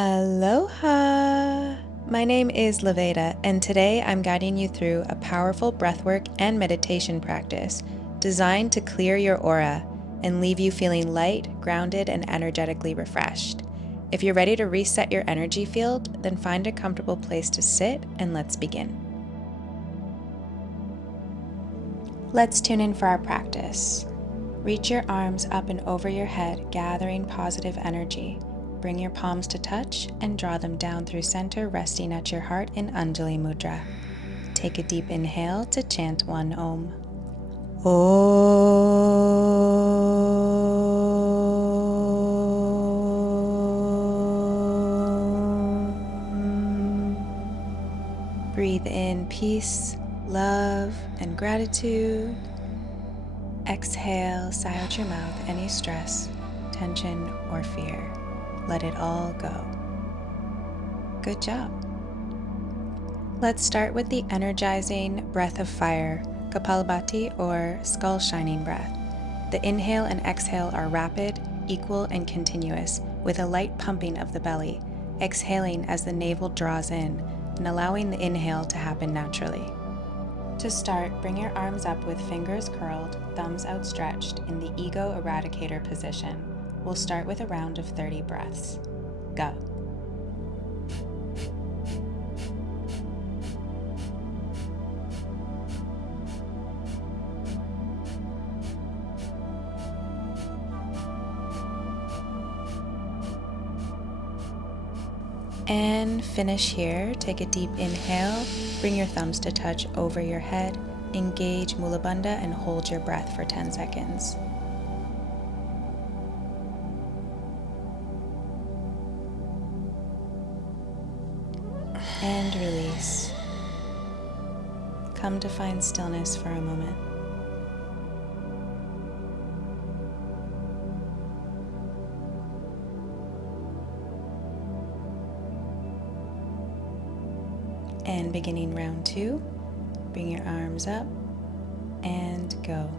Aloha! My name is Laveda, and today I'm guiding you through a powerful breathwork and meditation practice designed to clear your aura and leave you feeling light, grounded, and energetically refreshed. If you're ready to reset your energy field, then find a comfortable place to sit and let's begin. Let's tune in for our practice. Reach your arms up and over your head, gathering positive energy. Bring your palms to touch and draw them down through center, resting at your heart in Anjali Mudra. Take a deep inhale to chant one Om. Om. Breathe in peace, love, and gratitude. Exhale, sigh out your mouth any stress, tension, or fear. Let it all go. Good job. Let's start with the energizing breath of fire, Kapalabhati or skull shining breath. The inhale and exhale are rapid, equal, and continuous, with a light pumping of the belly, exhaling as the navel draws in, and allowing the inhale to happen naturally. To start, bring your arms up with fingers curled, thumbs outstretched in the ego eradicator position. We'll start with a round of 30 breaths. Go. And finish here. Take a deep inhale. Bring your thumbs to touch over your head. Engage Mula Bandha and hold your breath for 10 seconds. And release. Come to find stillness for a moment. And beginning round 2, bring your arms up and go.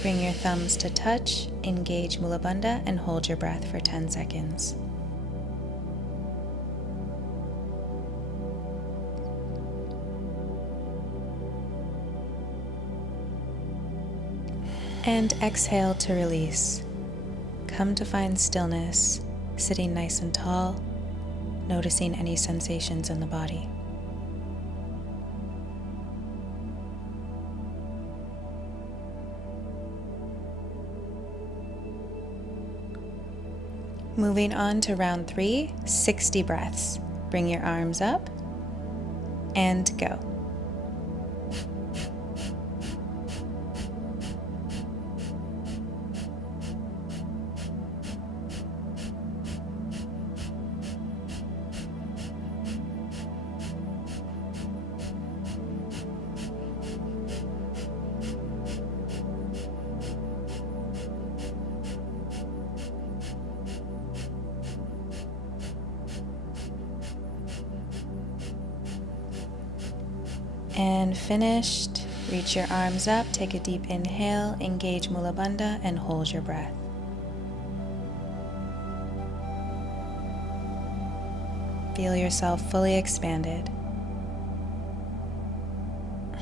Bring your thumbs to touch, engage Mula Bandha, and hold your breath for 10 seconds. And exhale to release. Come to find stillness, sitting nice and tall, noticing any sensations in the body. Moving on to round 3, 60 breaths. Bring your arms up and go. And finished. Reach your arms up, take a deep inhale, engage Mula Bandha, and hold your breath. Feel yourself fully expanded.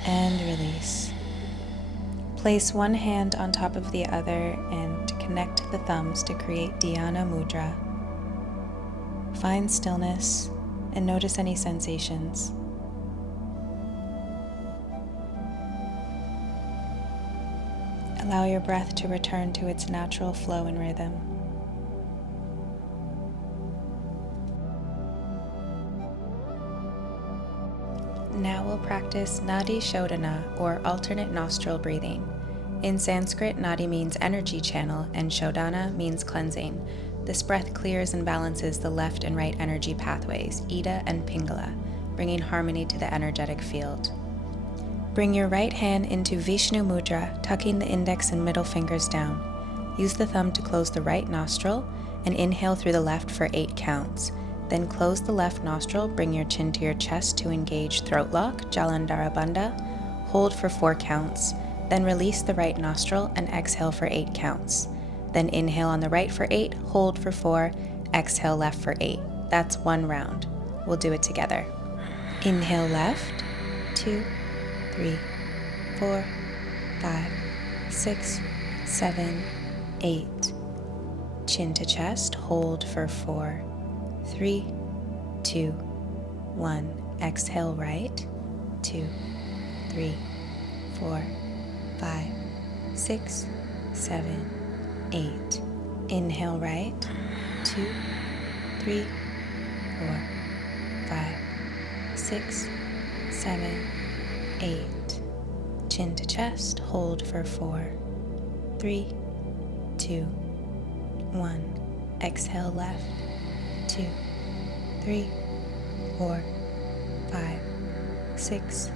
And release. Place one hand on top of the other and connect the thumbs to create Dhyana Mudra. Find stillness and notice any sensations. Allow your breath to return to its natural flow and rhythm. Now we'll practice Nadi Shodhana, or alternate nostril breathing. In Sanskrit, Nadi means energy channel and Shodhana means cleansing. This breath clears and balances the left and right energy pathways, Ida and Pingala, bringing harmony to the energetic field. Bring your right hand into Vishnu Mudra, tucking the index and middle fingers down. Use the thumb to close the right nostril and inhale through the left for 8 counts. Then close the left nostril, bring your chin to your chest to engage throat lock, Jalandhara Bandha. Hold for 4 counts. Then release the right nostril and exhale for 8 counts. Then inhale on the right for 8, hold for 4, exhale left for 8. That's 1 round. We'll do it together. Inhale left, 2, 3, 4, 5, 6, 7, 8. Chin to chest, hold for 4, 3, 2, 1. Exhale right, 2, 3, 4, 5, 6, 7, 8. Inhale right, 2, 3, 4, 5, 6, 7, 8. Chin to chest, hold for 4, 3, 2, 1. Exhale left, 2, 3, 4, 5, 6,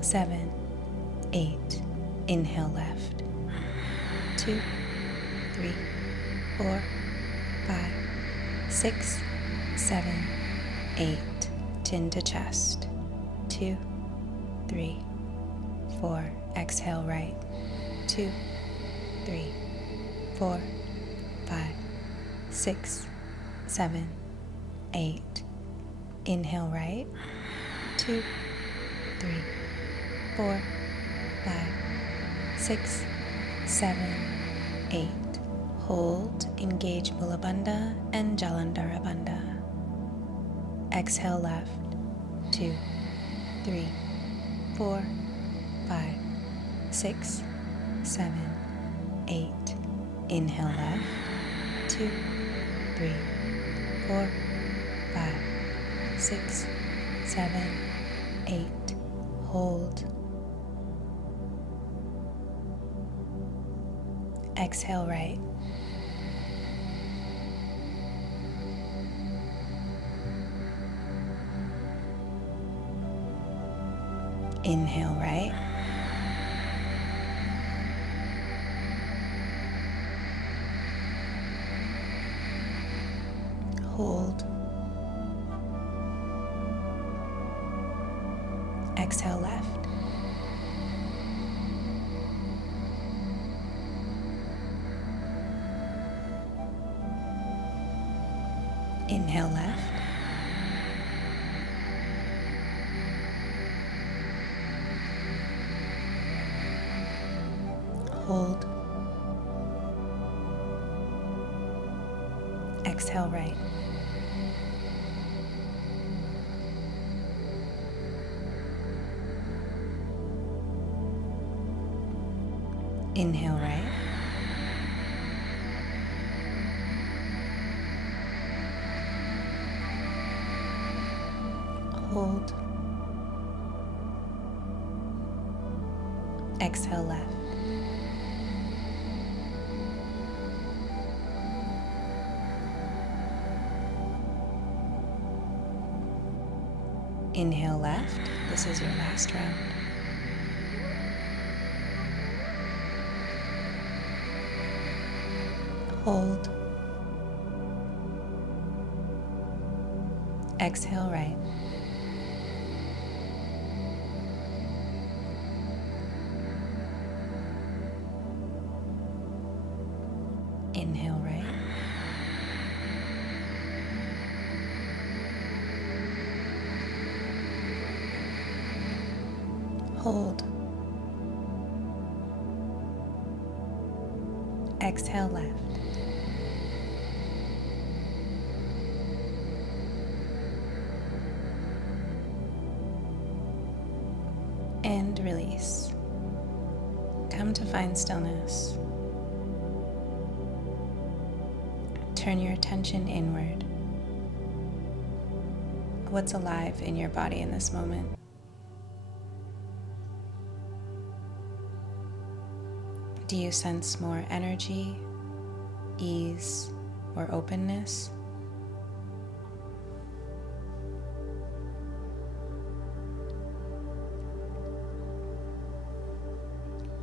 7, 8. Inhale left, 2, 3, 4, 5, 6, 7, 8. Chin to chest, 2, 3, 4. Exhale right, 2, 3, 4, 5, 6, 7, 8. Inhale right, 2, 3, 4, 5, 6, 7, 8. Hold, engage Mula Bandha and Jalandhara Bandha. Exhale left, 2, 3, 4, 5, 6, 7, 8. Inhale left, 2, 3, 4, 5, 6, 7, 8. Hold. Exhale right. Inhale right. Hold. Exhale left. Inhale left. Hold. Exhale right. Inhale right. Hold. Exhale left. Inhale left. This is your last round. Hold. Exhale right. Inhale right. Hold. Exhale left. And release. Come to find stillness. Turn your attention inward. What's alive in your body in this moment? Do you sense more energy, ease, or openness?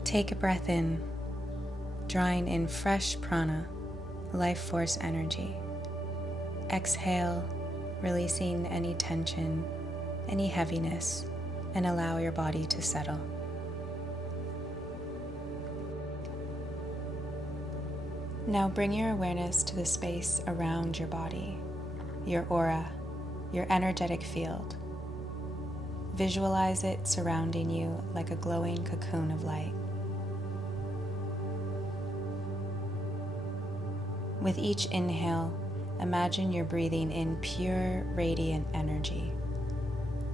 Take a breath in, drawing in fresh prana, life force energy. Exhale, releasing any tension, any heaviness, and allow your body to settle. Now bring your awareness to the space around your body, your aura, your energetic field. Visualize it surrounding you like a glowing cocoon of light. With each inhale, imagine you're breathing in pure, radiant energy.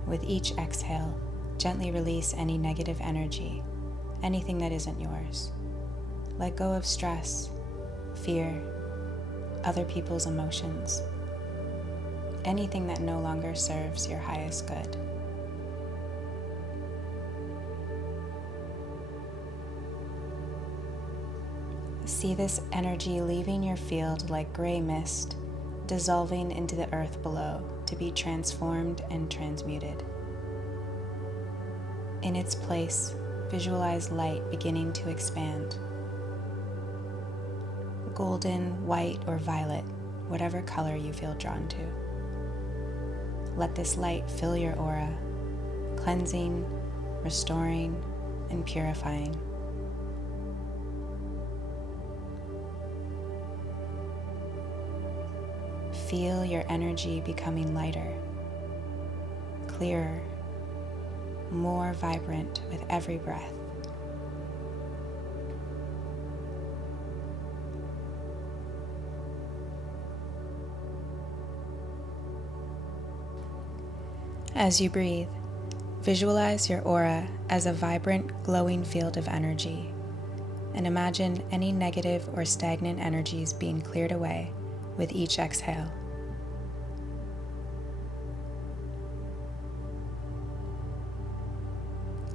With each exhale, gently release any negative energy, anything that isn't yours. Let go of stress, fear, other people's emotions, anything that no longer serves your highest good. See this energy leaving your field like gray mist, dissolving into the earth below to be transformed and transmuted. In its place, visualize light beginning to expand. Golden, white, or violet, whatever color you feel drawn to. Let this light fill your aura, cleansing, restoring, and purifying. Feel your energy becoming lighter, clearer, more vibrant with every breath. As you breathe, visualize your aura as a vibrant, glowing field of energy, and imagine any negative or stagnant energies being cleared away with each exhale.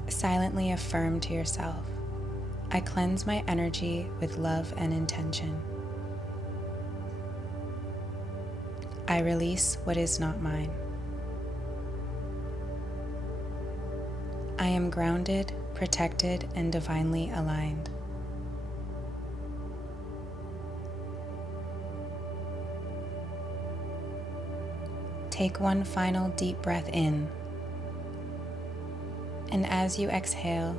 Silently affirm to yourself, I cleanse my energy with love and intention. I release what is not mine. I am grounded, protected, and divinely aligned. Take one final deep breath in. And as you exhale,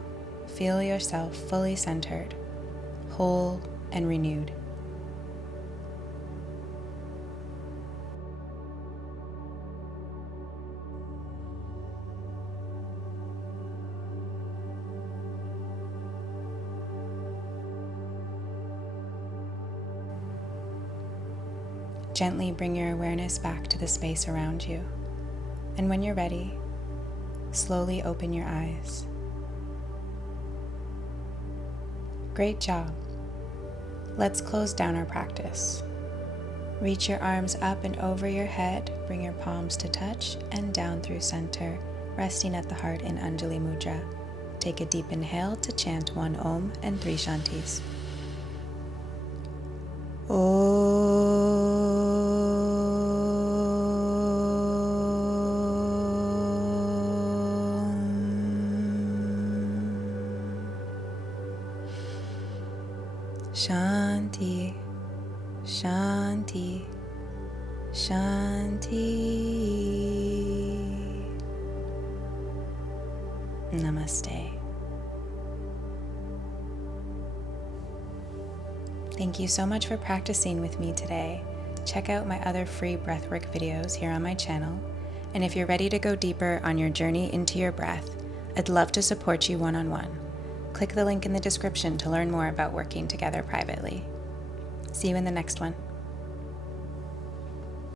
feel yourself fully centered, whole, and renewed. Gently bring your awareness back to the space around you, and when you're ready, slowly open your eyes. Great job. Let's close down our practice. Reach your arms up and over your head, bring your palms to touch, and down through center, resting at the heart in Anjali Mudra. Take a deep inhale to chant 1 Om and 3 Shantis. Shanti, Shanti, Shanti. Namaste. Thank you so much for practicing with me today. Check out my other free breathwork videos here on my channel. And if you're ready to go deeper on your journey into your breath, I'd love to support you one-on-one. Click the link in the description to learn more about working together privately. See you in the next one.